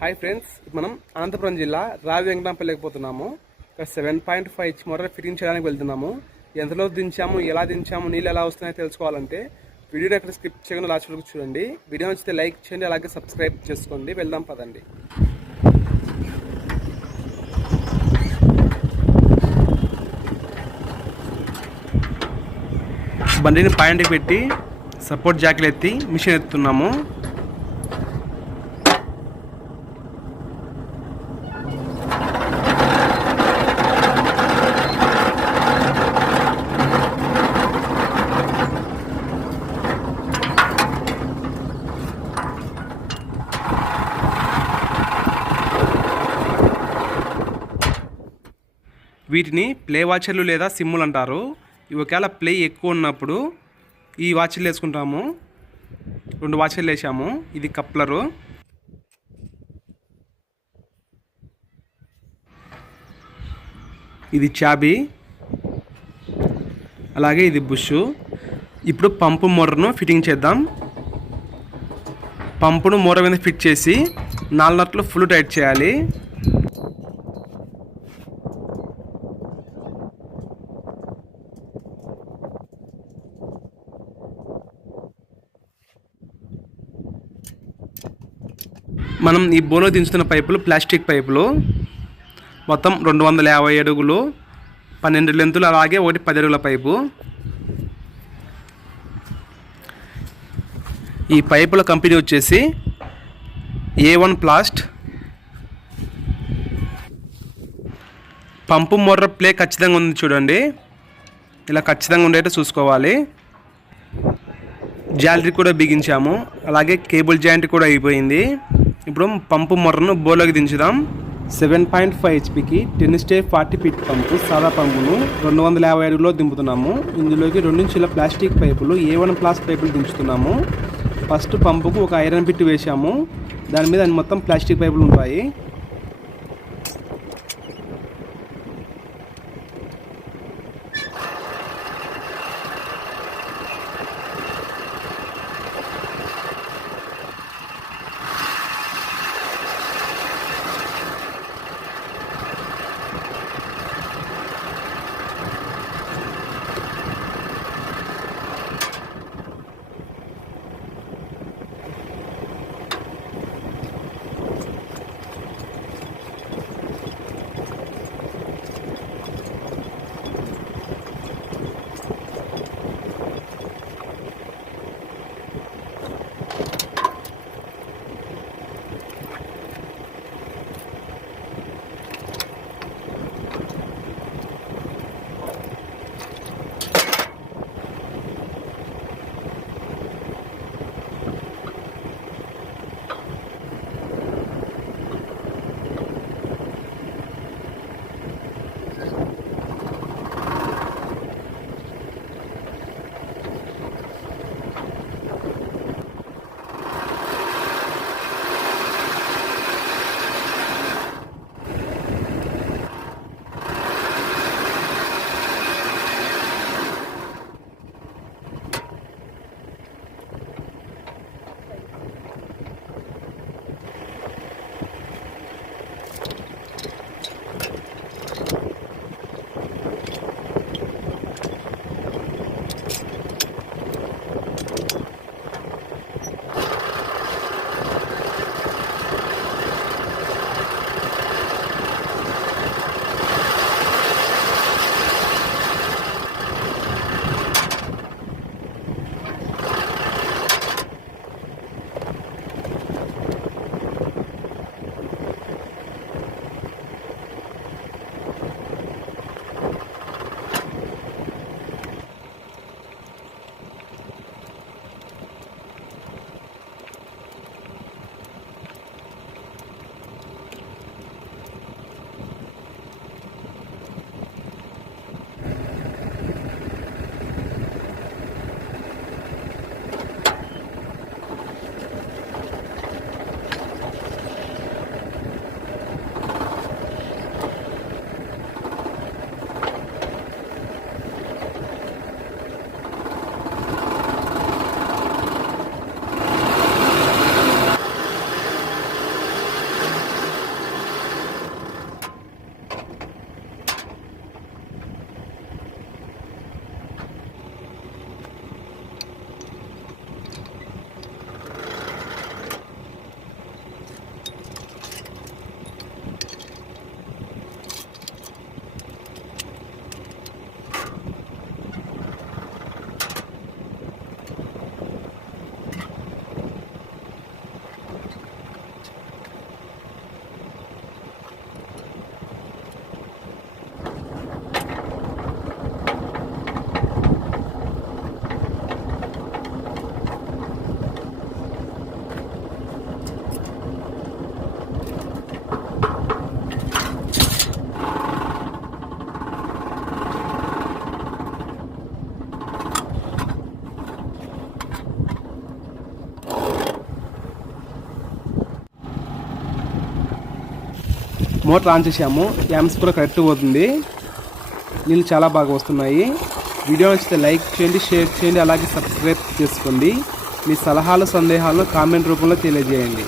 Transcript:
Hi friends, మనం అనంతపురం జిల్లా రావి వెంకటాంపల్లికి పోతున్నాము. ఇక్కడ 7.5 ఇంచ్ మోటార్ ఫిట్టింగ్ చేయడానికి వెళ్తున్నాము. ఎంతలో దించాము, ఎలా దించాము, నీళ్ళు ఎలా వస్తున్నాయో తెలుసుకోవాలంటే వీడియోని ఎక్కడ స్కిప్ చేయకుండా లాస్ట్ వరకు చూడండి. వీడియో నచ్చితే లైక్ చేయండి, అలాగే సబ్స్క్రైబ్ చేసుకోండి. వెళ్దాం పదండి. బండిని పాయింట్కి పెట్టి సపోర్ట్ జాకీలు ఎత్తి మిషన్ ఎత్తుతున్నాము. వీటిని ప్లే వాచర్లు లేదా సిమ్ములు అంటారు. ఇవి ఒకవేళ ప్లే ఎక్కువ ఉన్నప్పుడు ఈ వాచర్లు వేసుకుంటాము. 2 వాచర్లు వేసాము. ఇది కప్లరు, ఇది చాబీ, అలాగే ఇది బుష్. ఇప్పుడు పంపు మోటార్ను ఫిట్టింగ్ చేద్దాం. పంపును మోటార్ మీద ఫిట్ చేసి 4 నట్లు ఫుల్ టైట్ చేయాలి. మనం ఈ బోలో దించుతున్న పైపులు ప్లాస్టిక్ పైపులు. మొత్తం 250 అడుగులు, 12 లెంతులు, అలాగే ఒకటి 10 అడుగుల పైపు. ఈ పైపుల కంపెనీ వచ్చేసి A1 ప్లాస్ట్. పంపు మోటార్ ప్లే ఖచ్చితంగా ఉంది చూడండి, ఇలా ఖచ్చితంగా ఉండేట్టు చూసుకోవాలి. జాలరీ కూడా బిగించాము, అలాగే కేబుల్ జాయింట్ కూడా అయిపోయింది. ఇప్పుడు పంపు మోటార్ను బోలోకి దించుదాం. 7.5 హెచ్పికి 10 స్టేప్ 40 ఫీట్ పంపు సాదా పంపును 250 అడుగులో దింపుతున్నాము. ఇందులోకి 2 ఇంచుల ప్లాస్టిక్ పైపులు A1 ప్లాస్ పైపులు దించుతున్నాము. ఫస్ట్ పంపుకు ఒక ఐరన్ పిట్ వేసాము, దాని మీద మొత్తం ప్లాస్టిక్ పైపులు ఉంటాయి. మోటార్ ఆన్ చేసాము, యామ్స్ కూడా కరెక్ట్ పోతుంది, నీళ్ళు చాలా బాగా వస్తున్నాయి. వీడియో నచ్చితే లైక్ చేయండి, షేర్ చేయండి, అలాగే సబ్స్క్రైబ్ చేసుకోండి. మీ సలహాలు సందేహాలను కామెంట్ రూపంలో తెలియజేయండి.